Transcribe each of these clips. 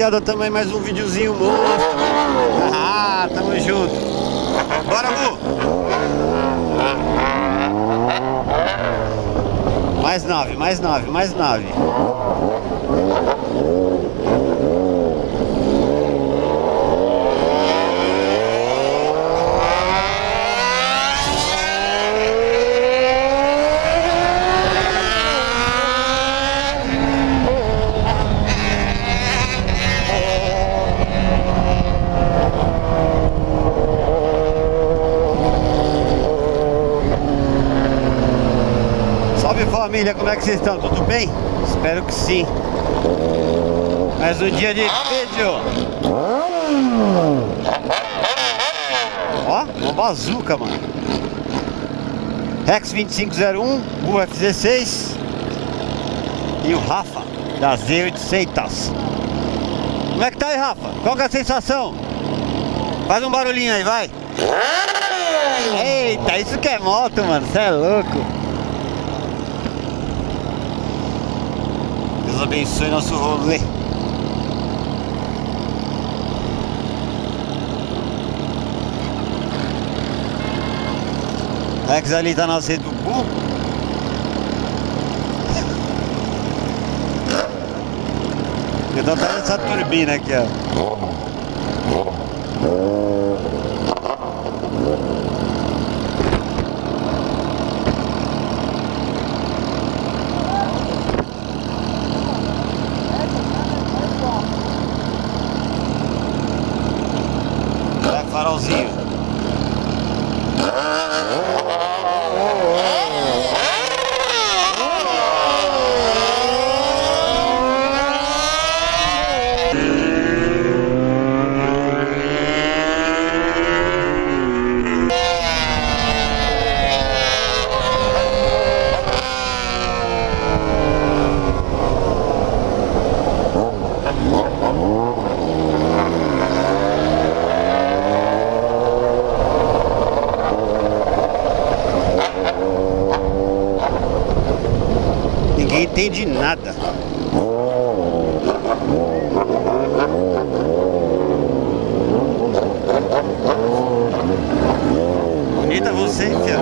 rapaziada, também mais um videozinho monstro. Ah, tamo junto. Bora, Gu! Mais nave, mais nave, mais nave. Salve família, como é que vocês estão? Tudo bem? Espero que sim. Mais um dia de vídeo. Ó, uma bazuca, mano. Rex 2501, Gu F16 e o Rafa da Z800. Como é que tá aí, Rafa? Qual que é a sensação? Faz um barulhinho aí, vai. Eita, isso que é moto, mano. Você é louco. Deus abençoe nosso rolê. Rex ali tá na sede do Gu. Então tá nessa turbina aqui, ó. Farolzinho. Ninguém entende nada. Bonita você, filho.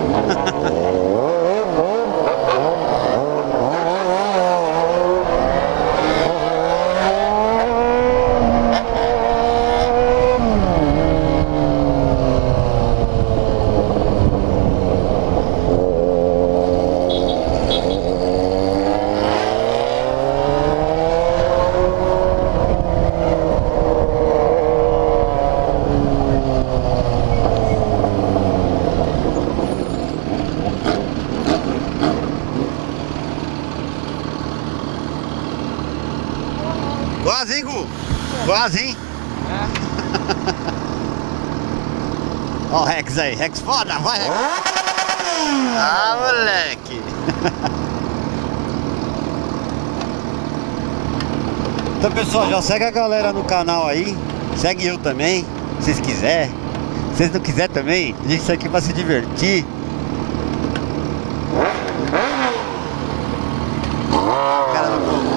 Quase, hein, Gu? Quase, hein? Ó o Rex aí, Rex foda, vai, Rex! Ah, moleque! Então, pessoal, já segue a galera no canal aí. Segue eu também, se vocês quiserem. Se vocês não quiserem também, a gente tá aqui pra se divertir. Cara do povo.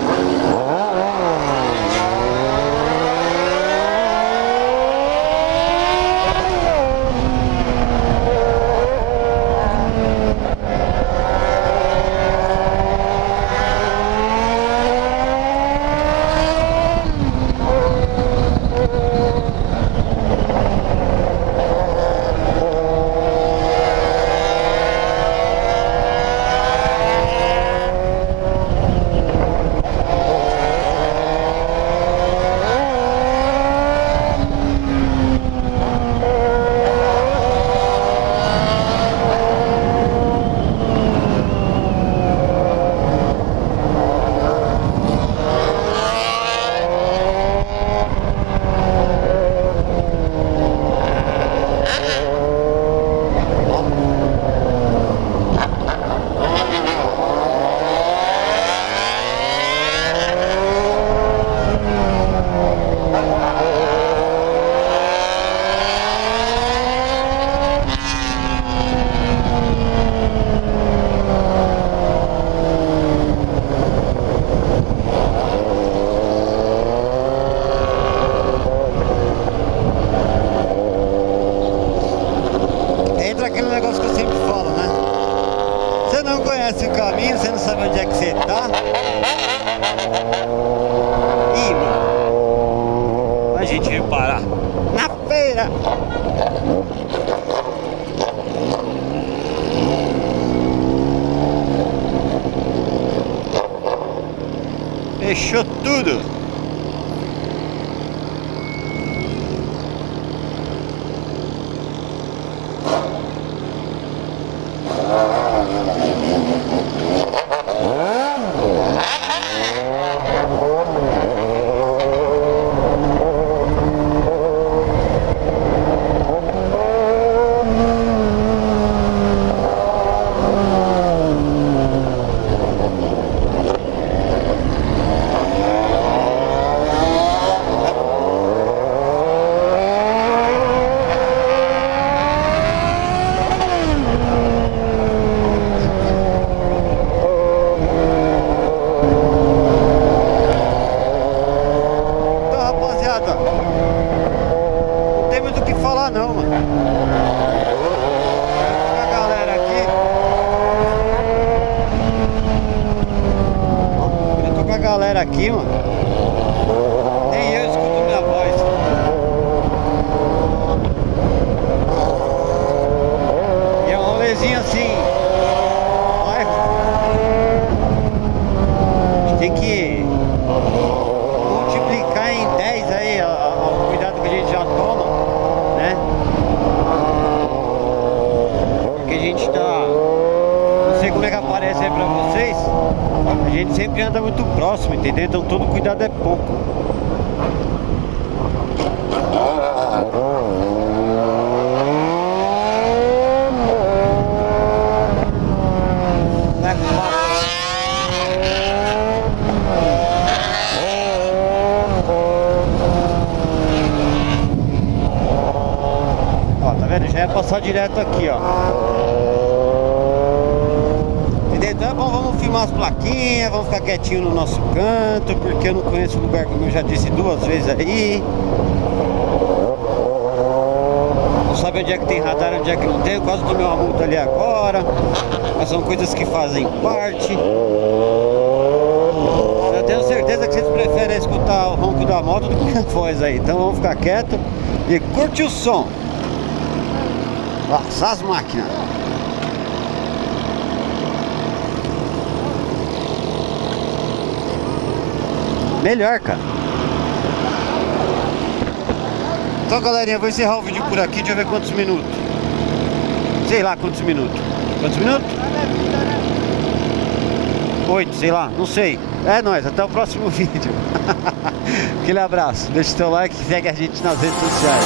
sabe onde é que você tá? Ih, mano. A gente veio parar na feira. Fechou tudo. Não tem muito o que falar não, mano. A galera aqui. Eu tô com a galera aqui, mano. Nem eu escuto minha voz. E é um rolezinho assim. A gente tem que multiplicar em 10 aí o cuidado que a gente já toma, né? Porque a gente tá... Não sei como é que aparece aí pra vocês. A gente sempre anda muito próximo, entendeu? Então todo cuidado é pouco. Já ia passar direto aqui, ó. Entendeu? Então é bom, vamos filmar as plaquinhas, vamos ficar quietinho no nosso canto, porque eu não conheço o lugar, como eu já disse 2 vezes aí. Não sabe onde é que tem radar, onde é que não tem. Eu quase tomei uma multa ali agora. Mas são coisas que fazem parte. Eu tenho certeza que vocês preferem escutar o ronco da moto do que a voz aí. Então vamos ficar quieto e curte o som. Nossa, as máquinas. Melhor, cara. Então, galerinha, eu vou encerrar o vídeo por aqui. Deixa eu ver quantos minutos. Sei lá quantos minutos. Quantos minutos? 8, sei lá, não sei. É nóis, até o próximo vídeo. Aquele abraço. Deixa o seu like e segue a gente nas redes sociais.